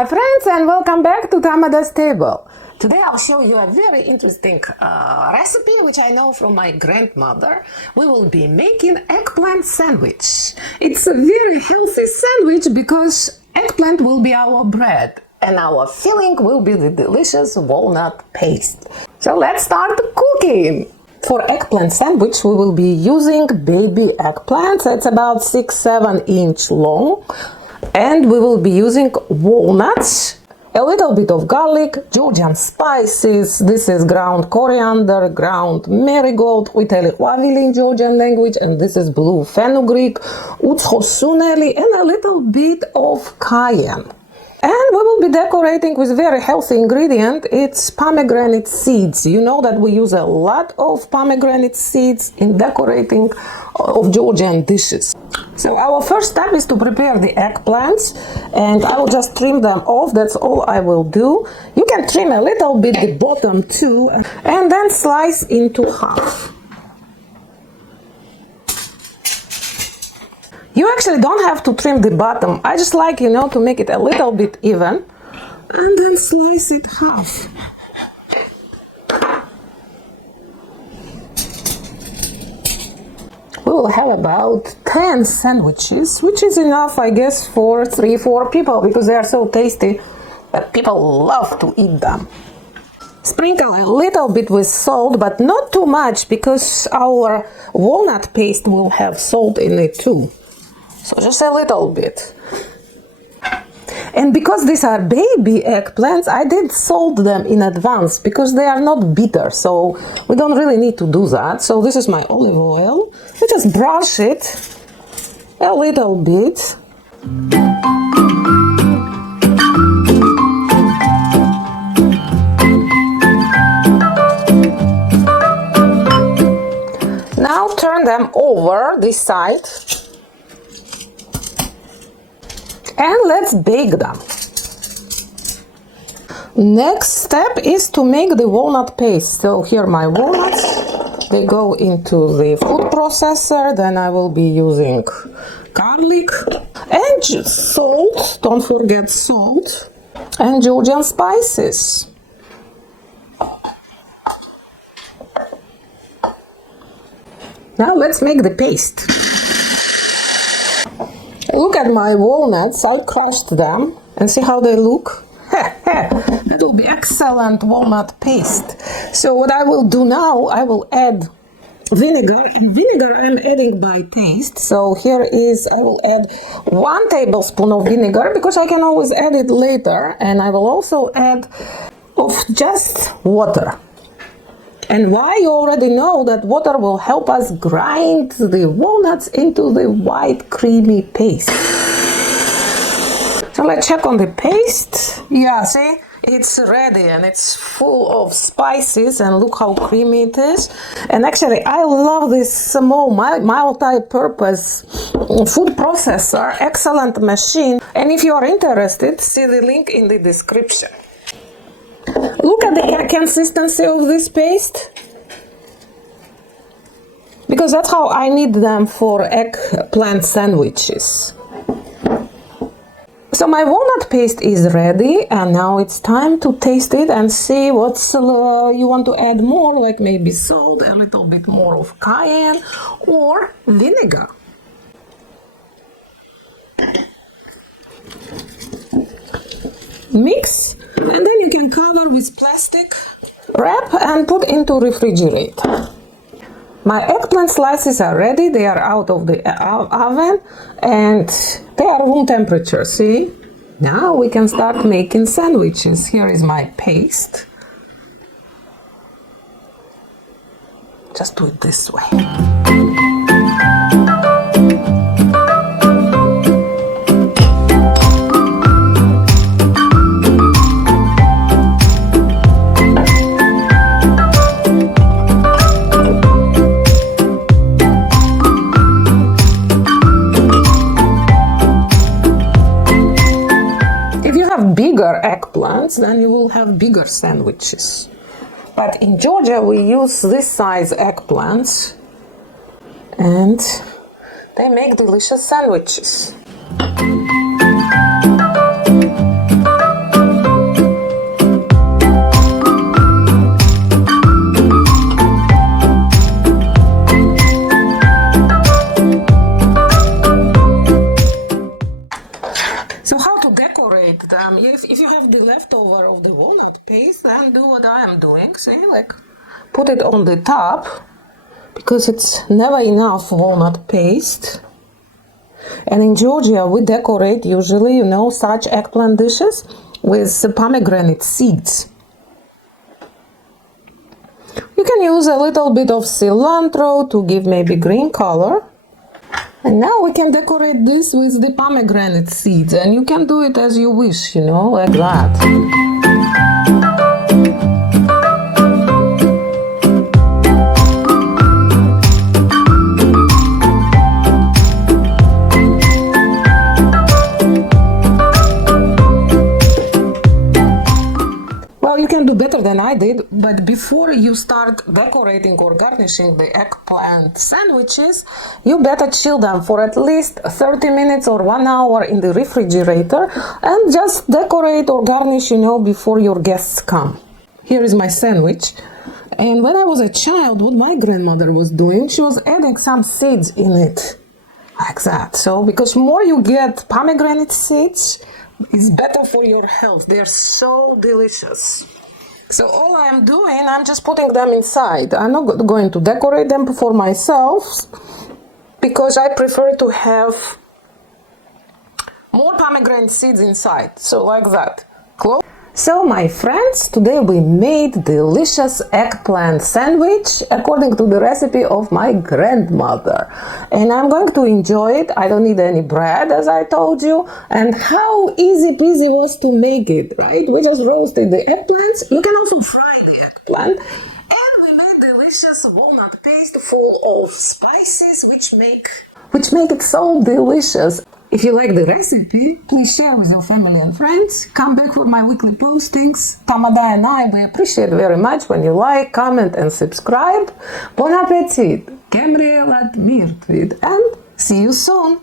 my friends, and welcome back to Tamada's table. Today I'll show you a very interesting recipe which I know from my grandmother. We will be making eggplant sandwich. It's a very healthy sandwich because eggplant will be our bread and our filling will be the delicious walnut paste. So let's start cooking. For eggplant sandwich we will be using baby eggplants. It's about 6-7 inch long. And we will be using walnuts, a little bit of garlic, Georgian spices. This is ground coriander, ground marigold, uiteli huavili in Georgian language, and this is blue fenugreek, utschosuneli, and a little bit of cayenne. And we will be decorating with very healthy ingredient. It's pomegranate seeds. You know that we use a lot of pomegranate seeds in decorating of Georgian dishes. So our first step is to prepare the eggplants, and I will just trim them off. That's all I will do. You can trim a little bit the bottom too, and then slice into half. You actually don't have to trim the bottom. I just like, to make it a little bit even, and then slice it half. We will have about 10 sandwiches, which is enough, I guess, for 3-4 people, because they are so tasty that people love to eat them. Sprinkle a little bit with salt, but not too much, because our walnut paste will have salt in it too. So just a little bit. And because these are baby eggplants, I did salt them in advance because they are not bitter, so we don't really need to do that. So this is my olive oil. We just brush it a little bit. Now turn them over this side. And let's bake them. Next step is to make the walnut paste. So here my walnuts, they go into the food processor. Then I will be using garlic and salt. Don't forget salt. And Georgian spices. Now let's make the paste. Look at my walnuts, I crushed them, and see how they look? That will be excellent walnut paste. So what I will do now, I will add vinegar, and vinegar I'm adding by taste. So here is, I will add 1 tablespoon of vinegar, because I can always add it later, and I will also add of just water. And why? You already know that water will help us grind the walnuts into the white creamy paste. So let's check on the paste. Yeah, see? It's ready and it's full of spices, and look how creamy it is. And actually I love this small multi-purpose food processor, excellent machine. And if you are interested, see the link in the description. Look at the consistency of this paste, because that's how I need them for eggplant sandwiches. So my walnut paste is ready, and now it's time to taste it and see what's you want to add more, like maybe salt, a little bit more of cayenne or vinegar. Mix. And then you can cover with plastic wrap and put into refrigerator. My eggplant slices are ready. They are out of the oven and they are room temperature. See? Now we can start making sandwiches. Here is my paste. Just do it this way. Bigger eggplants, then you will have bigger sandwiches. But in Georgia we use this size eggplants, and they make delicious sandwiches. if you have the leftover of the walnut paste, then do what I am doing. See, like put it on the top because it's never enough walnut paste. And in Georgia, we decorate usually, you know, such eggplant dishes with pomegranate seeds. You can use a little bit of cilantro to give maybe green color. And now we can decorate this with the pomegranate seeds, and you can do it as you wish, you know, like that. You can do better than I did, but before you start decorating or garnishing the eggplant sandwiches, you better chill them for at least 30 minutes or 1 hour in the refrigerator and just decorate or garnish, you know, before your guests come. Here is my sandwich. And when I was a child, what my grandmother was doing, she was adding some seeds in it, like that. So, because more you get pomegranate seeds, it's better for your health. They're so delicious. So all I'm doing, I'm just putting them inside. I'm not going to decorate them for myself because I prefer to have more pomegranate seeds inside. So like that. Close. So my friends, today we made delicious eggplant sandwich according to the recipe of my grandmother. And I'm going to enjoy it. I don't need any bread, as I told you. And how easy peasy was to make it, right? We just roasted the eggplants. You can also fry the eggplant. And we made delicious walnut paste full of spices which make it so delicious. If you like the recipe, please share with your family and friends. Come back for my weekly postings. Tamada and I, we appreciate very much when you like, comment and subscribe. Bon appetit! Gabriela Mirtvid, and see you soon!